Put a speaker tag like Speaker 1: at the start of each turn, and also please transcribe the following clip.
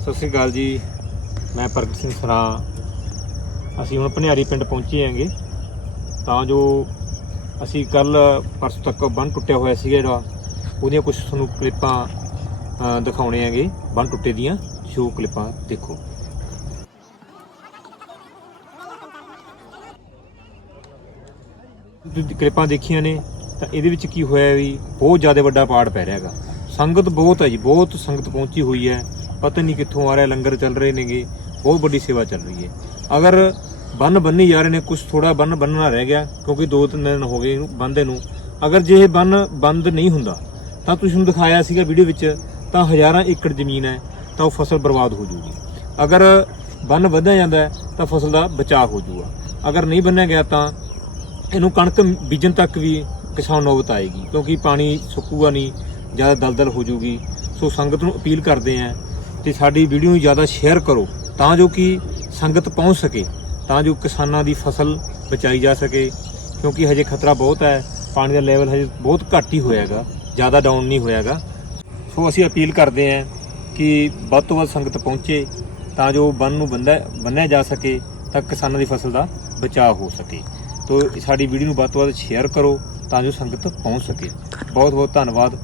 Speaker 1: ਸਤਿ ਸ੍ਰੀ ਅਕਾਲ ਜੀ। ਮੈਂ ਪ੍ਰਗਟ ਸਿੰਘ ਸਰਾ। ਅਸੀਂ ਹੁਣ ਭਨਿਆਰੀ ਪਿੰਡ ਪਹੁੰਚੇ ਆਂਗੇ ਤਾਂ ਜੋ ਅਸੀਂ ਕੱਲ ਪਰਸੋਂ ਤੱਕ ਬੰਨ ਟੁੱਟਿਆ ਹੋਇਆ ਸੀਗਾ ਜਿਹੜਾ, ਉਹਦੀਆਂ ਕੁਝ ਤੁਹਾਨੂੰ ਕਲਿੱਪਾਂ ਦਿਖਾਉਣੇ ਆਂਗੇ ਬੰਨ ਟੁੱਟੇ ਦੀਆਂ। ਸ਼ੋ ਕਲਿੱਪਾਂ ਦੇਖੋ। ਤੁਸੀਂ ਕਲਿੱਪਾਂ ਦੇਖੀਆਂ ਨੇ, ਤਾਂ ਇਹਦੇ ਵਿੱਚ ਕੀ ਹੋਇਆ ਵੀ ਬਹੁਤ ਜ਼ਿਆਦਾ ਵੱਡਾ ਪਾੜ ਪੈ ਰਿਹਾ ਹੈਗਾ। ਸੰਗਤ ਬਹੁਤ ਹੈ ਜੀ, ਬਹੁਤ ਸੰਗਤ ਪਹੁੰਚੀ ਹੋਈ ਹੈ। ਪਤਾ ਨਹੀਂ ਕਿੱਥੋਂ ਆ ਰਿਹਾ, ਲੰਗਰ ਚੱਲ ਰਹੇ ਨੇਗੇ, ਬਹੁਤ ਵੱਡੀ ਸੇਵਾ ਚੱਲ ਰਹੀ ਹੈ। ਅਗਰ ਬੰਨ ਬੰਨੀ ਜਾ ਰਹੇ ਨੇ ਕੁਝ ਥੋੜਾ ਬੰਨ ਬੰਨਣਾ ਰਹਿ ਗਿਆ, ਕਿਉਂਕਿ ਦੋ ਤਿੰਨ ਦਿਨ ਹੋ ਗਏ ਇਹਨੂੰ ਬੰਦੇ ਨੂੰ, ਅਗਰ ਜੇ ਇਹ ਬੰਨ ਬੰਦ ਨਹੀਂ ਹੁੰਦਾ, ਤਾਂ ਤੁਸੀਂ ਨੂੰ ਦਿਖਾਇਆ ਸੀਗਾ ਵੀਡੀਓ ਵਿੱਚ, ਤਾਂ ਹਜ਼ਾਰਾਂ ਏਕੜ ਜ਼ਮੀਨ ਹੈ, ਤਾਂ ਉਹ ਫਸਲ ਬਰਬਾਦ ਹੋ ਜੂਗੀ ਅਗਰ ਬੰਨ ਵਧਿਆ ਜਾਂਦਾ ਤਾਂ ਫਸਲ ਦਾ ਬਚਾਅ ਹੋ ਜੂਗਾ ਅਗਰ ਨਹੀਂ ਬੰਨਿਆ ਗਿਆ, ਤਾਂ ਇਹਨੂੰ ਕਣਕ ਬੀਜਣ ਤੱਕ ਵੀ ਕਿਸਾਨ ਨੌਬਤ ਆਏਗੀ, ਕਿਉਂਕਿ ਪਾਣੀ ਸੁੱਕੂਗਾ ਨਹੀਂ, ਜ਼ਿਆਦਾ ਦਲਦਲ ਹੋ ਜੂਗੀ ਸੋ ਸੰਗਤ ਨੂੰ ਅਪੀਲ ਕਰਦੇ ਆਂ ਕਿ ਸਾਡੀ ਵੀਡੀਓ ਨੂੰ ਜ਼ਿਆਦਾ ਸ਼ੇਅਰ ਕਰੋ ਤਾਂ ਜੋ ਕਿ ਸੰਗਤ ਪਹੁੰਚ ਸਕੇ, ਤਾਂ ਜੋ ਕਿਸਾਨਾਂ ਦੀ ਫਸਲ ਬਚਾਈ ਜਾ ਸਕੇ, ਕਿਉਂਕਿ ਹਜੇ ਖਤਰਾ ਬਹੁਤ ਹੈ, ਪਾਣੀ ਦਾ ਲੈਵਲ ਹਜੇ ਬਹੁਤ ਘੱਟ ਹੀ ਹੋਇਆਗਾ, ਜ਼ਿਆਦਾ ਡਾਊਨ ਨਹੀਂ ਹੋਇਆਗਾ। ਸੋ ਅਸੀਂ ਅਪੀਲ ਕਰਦੇ ਹਾਂ ਕਿ ਵੱਧ ਤੋਂ ਵੱਧ ਸੰਗਤ ਪਹੁੰਚੇ, ਤਾਂ ਜੋ ਬੰਨ ਨੂੰ ਬੰਦਾ ਬੰਨਿਆ ਜਾ ਸਕੇ, ਤਾਂ ਕਿਸਾਨਾਂ ਦੀ ਫਸਲ ਦਾ ਬਚਾਅ ਹੋ ਸਕੇ। ਤੋ ਸਾਡੀ ਵੀਡੀਓ ਨੂੰ ਵੱਧ ਤੋਂ ਵੱਧ ਸ਼ੇਅਰ ਕਰੋ, ਤਾਂ ਜੋ ਸੰਗਤ ਪਹੁੰਚ ਸਕੇ। ਬਹੁਤ ਬਹੁਤ ਧੰਨਵਾਦ।